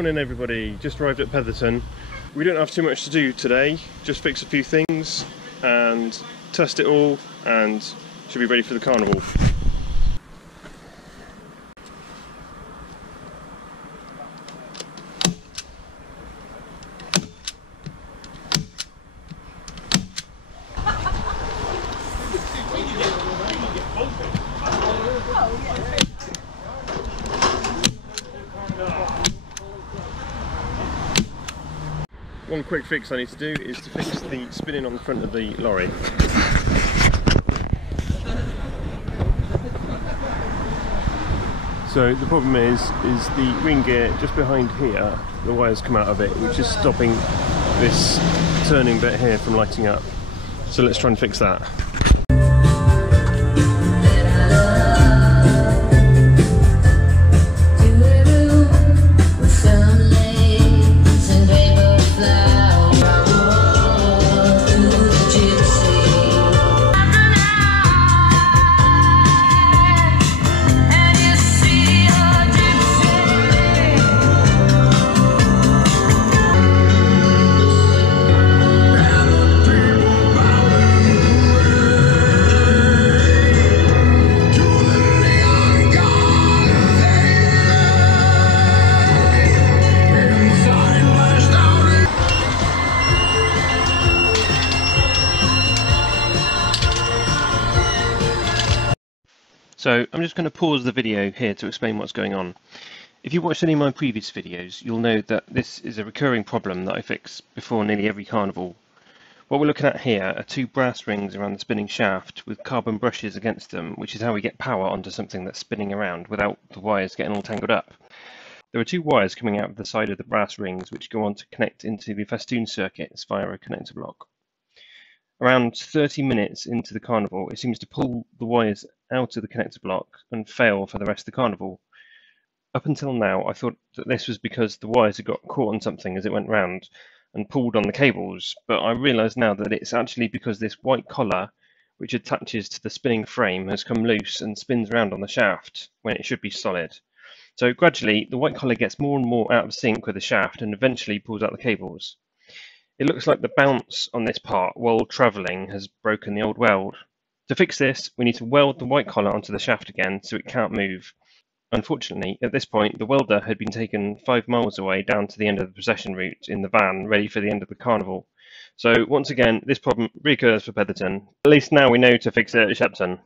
Morning everybody, just arrived at Petherton. We don't have too much to do today, just fix a few things and test it all and should be ready for the carnival. One quick fix I need to do is to fix the spinning on the front of the lorry. So the problem is the ring gear just behind here, the wires come out of it, which is stopping this turning bit here from lighting up. So let's try and fix that. So I'm just going to pause the video here to explain what's going on. If you watched any of my previous videos, you'll know that this is a recurring problem that I fix before nearly every carnival. What we're looking at here are two brass rings around the spinning shaft with carbon brushes against them, which is how we get power onto something that's spinning around without the wires getting all tangled up. There are two wires coming out of the side of the brass rings which go on to connect into the festoon circuits via a connector block. Around 30 minutes into the carnival, it seems to pull the wires out of the connector block and fail for the rest of the carnival. Up until now, I thought that this was because the wires had got caught on something as it went round and pulled on the cables, but I realise now that it's actually because this white collar, which attaches to the spinning frame, has come loose and spins around on the shaft when it should be solid. So gradually, the white collar gets more and more out of sync with the shaft and eventually pulls out the cables. It looks like the bounce on this part while travelling has broken the old weld. To fix this, we need to weld the white collar onto the shaft again so it can't move. Unfortunately, at this point, the welder had been taken 5 miles away down to the end of the procession route in the van, ready for the end of the carnival. So once again, this problem reoccurs for Petherton. At least now we know to fix it at Shepton.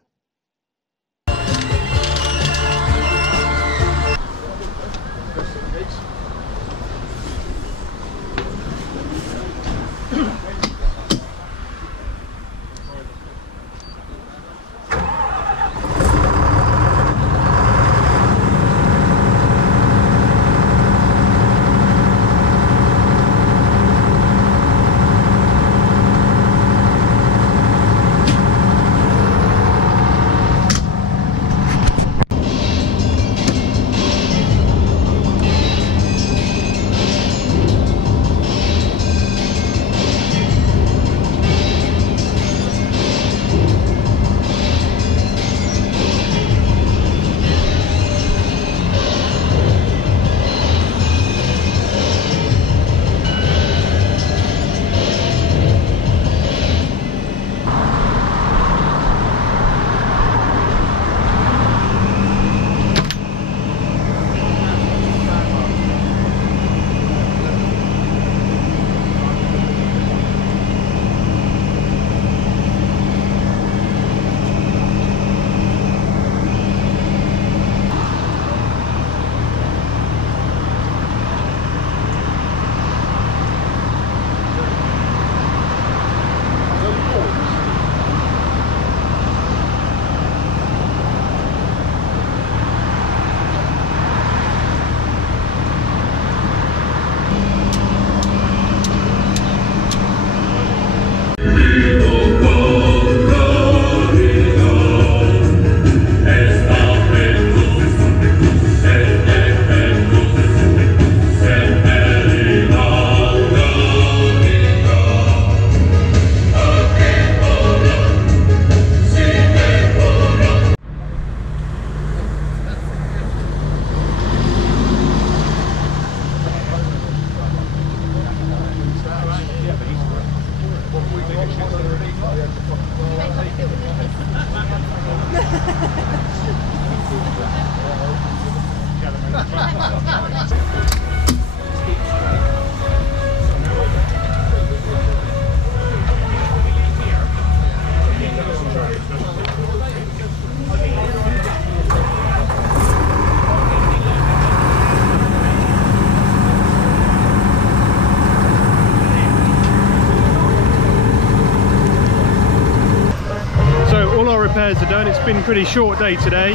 Repairs are done. It's been a pretty short day today,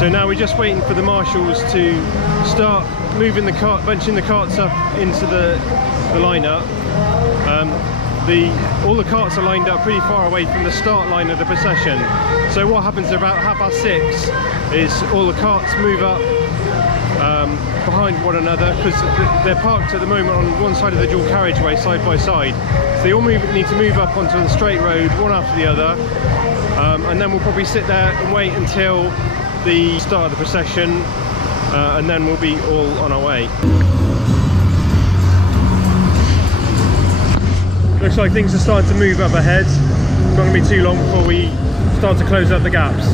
so now we're just waiting for the marshals to start moving the cart, bunching the carts up into the lineup. All the carts are lined up pretty far away from the start line of the procession, so what happens about 6:30 is all the carts move up behind one another, because they're parked at the moment on one side of the dual carriageway side by side, so they all need to move up onto the straight road one after the other. And then we'll probably sit there and wait until the start of the procession, and then we'll be all on our way. Looks like things are starting to move up ahead. It's not going to be too long before we start to close up the gaps.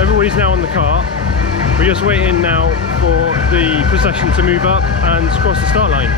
Everybody's now on the cart. We're just waiting now for the procession to move up and cross the start line.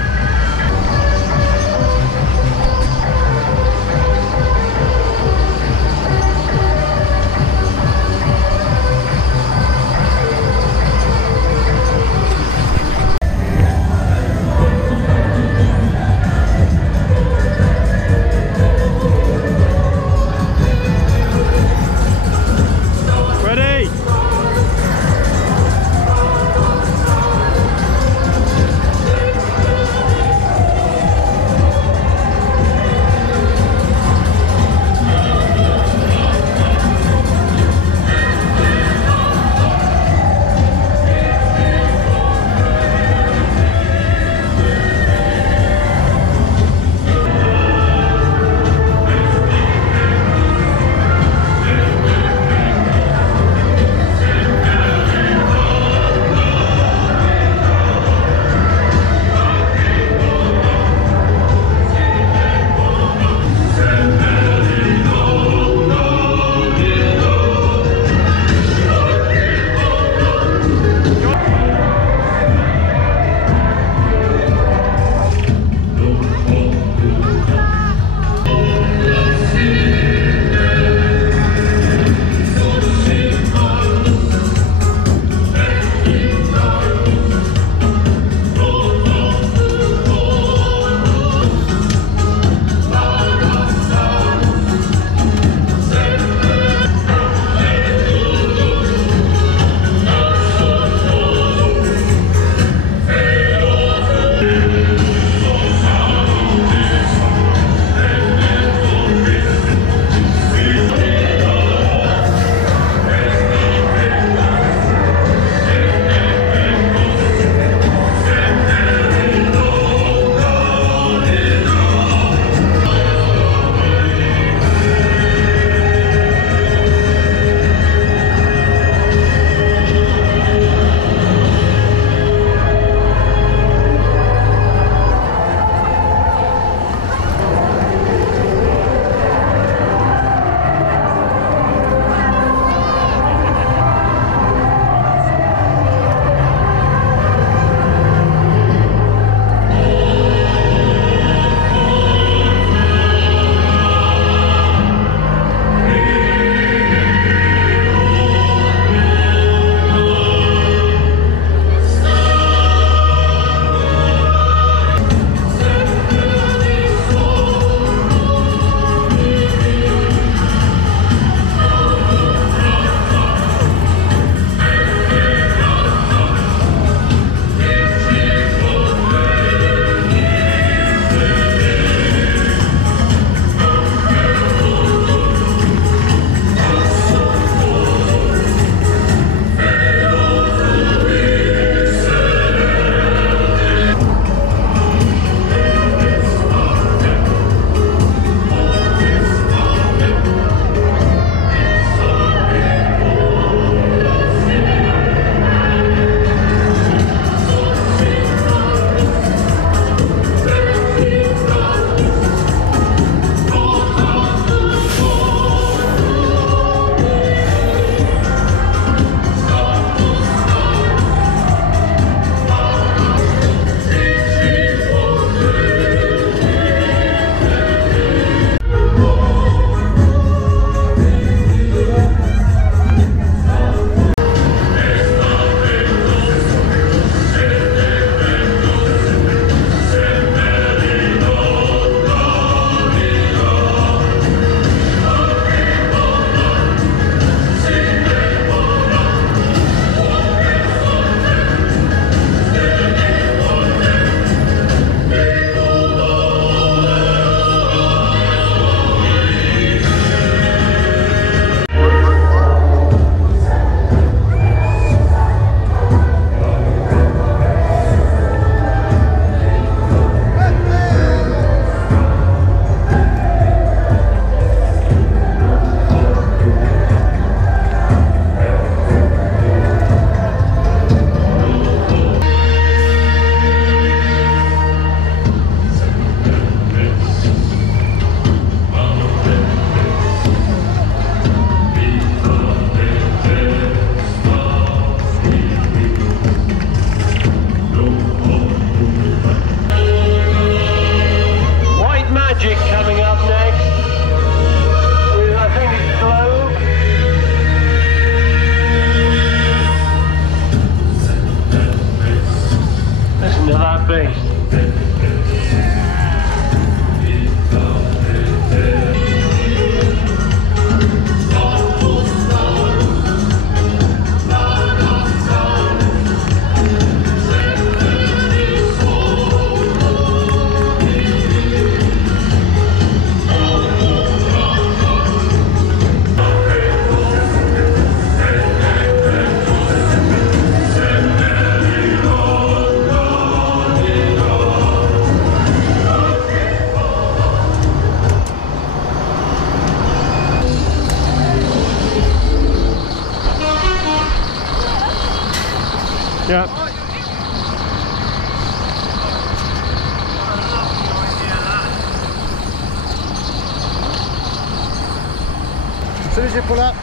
As soon as you pull up,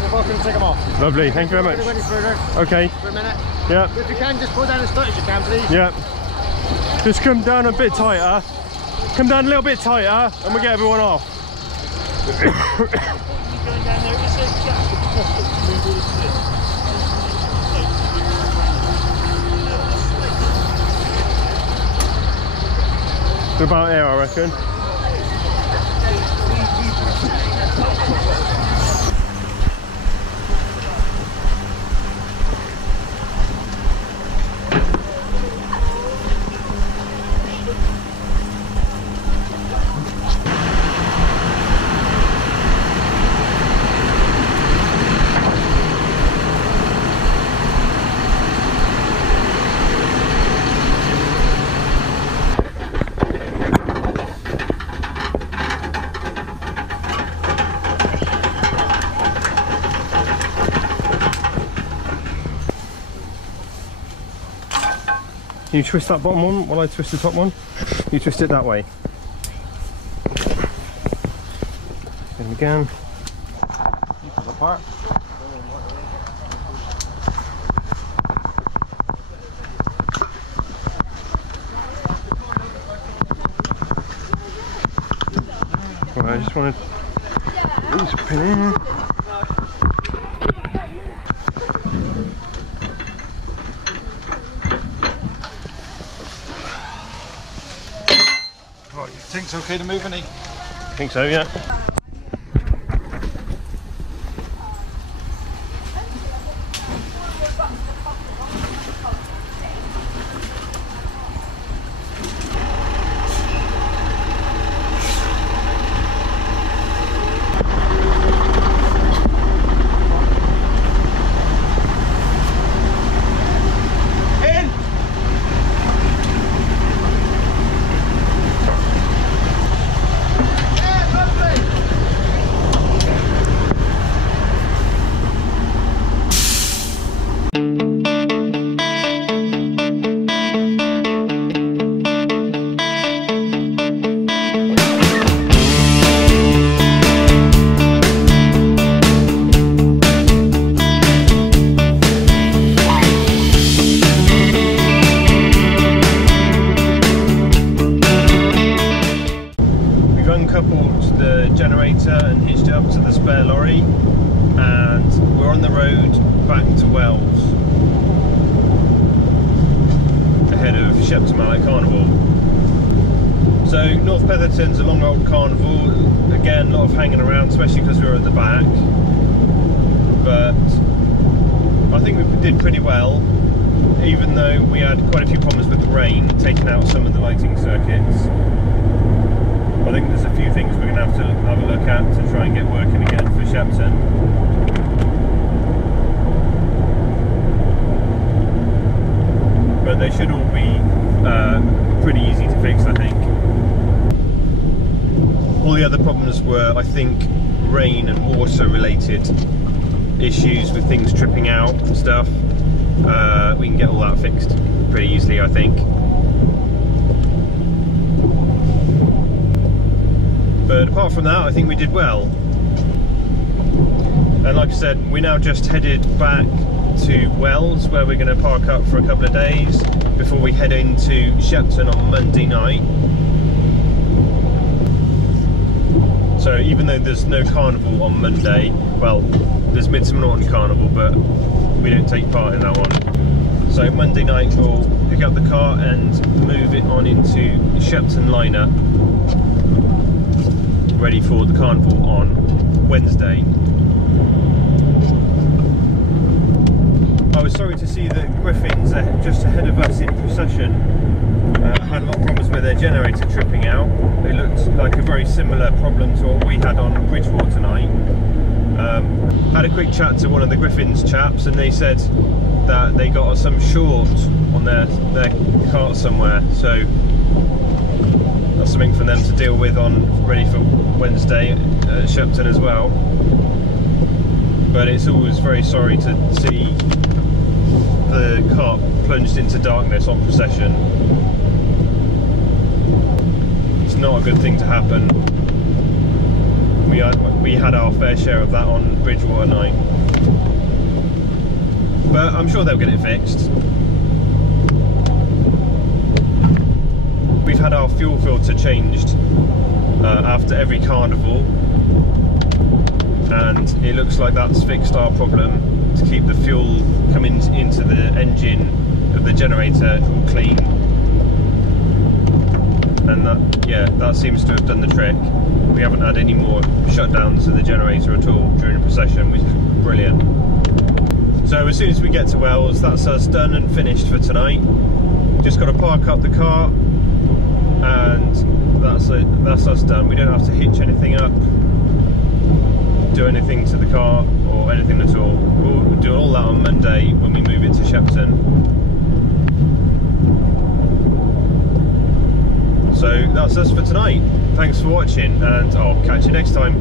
you're welcome to take them off. Lovely, thank you very much. Any further Okay. for a minute. Yeah. If you can, just pull down as tight as you can, please. Yeah. Just come down a bit tighter. Come down a little bit tighter, and we get everyone off. It's about here, I reckon. You twist that bottom one while I twist the top one. You twist it that way. And again. You pull apart. Right, I just want to use a pin in. Right, you think it's okay to move any? I think so, yeah. Uncoupled the generator and hitched it up to the spare lorry, and we're on the road back to Wells ahead of Shepton Carnival. So North Petherton's a long old carnival, again a lot of hanging around, especially because we were at the back, but I think we did pretty well, even though we had quite a few problems with the rain taking out some of the lighting circuits. I think there's a few things we're going to have a look at to try and get working again for Shepton. But they should all be pretty easy to fix, I think. All the other problems were, I think, rain and water related issues with things tripping out and stuff. We can get all that fixed pretty easily, I think. But apart from that, I think we did well. And like I said, we're now just headed back to Wells, where we're going to park up for a couple of days before we head into Shepton on Monday night. So even though there's no carnival on Monday, well, there's Midsummer Norton Carnival, but we don't take part in that one. So Monday night we'll pick up the car and move it on into Shepton liner, ready for the carnival on Wednesday. I was sorry to see that Griffins just ahead of us in procession had a lot of problems with their generator tripping out. It looked like a very similar problem to what we had on Bridgewater night. Had a quick chat to one of the Griffins chaps, and they said that they got some short on their cart somewhere, so that's something for them to deal with on ready for Wednesday at Shepton as well. But it's always very sorry to see the cart plunged into darkness on procession. It's not a good thing to happen. We we had our fair share of that on Bridgewater night. But I'm sure they'll get it fixed. We've had our fuel filter changed after every carnival, and it looks like that's fixed our problem to keep the fuel coming into the engine of the generator all clean. And that, yeah, that seems to have done the trick. We haven't had any more shutdowns of the generator at all during the procession, which is brilliant. So as soon as we get to Wells, that's us done and finished for tonight. Just got to park up the car, and that's it. That's us done. We don't have to hitch anything up, do anything to the car or anything at all. We'll do all that on Monday when we move it to Shepton. So that's us for tonight. Thanks for watching, and I'll catch you next time.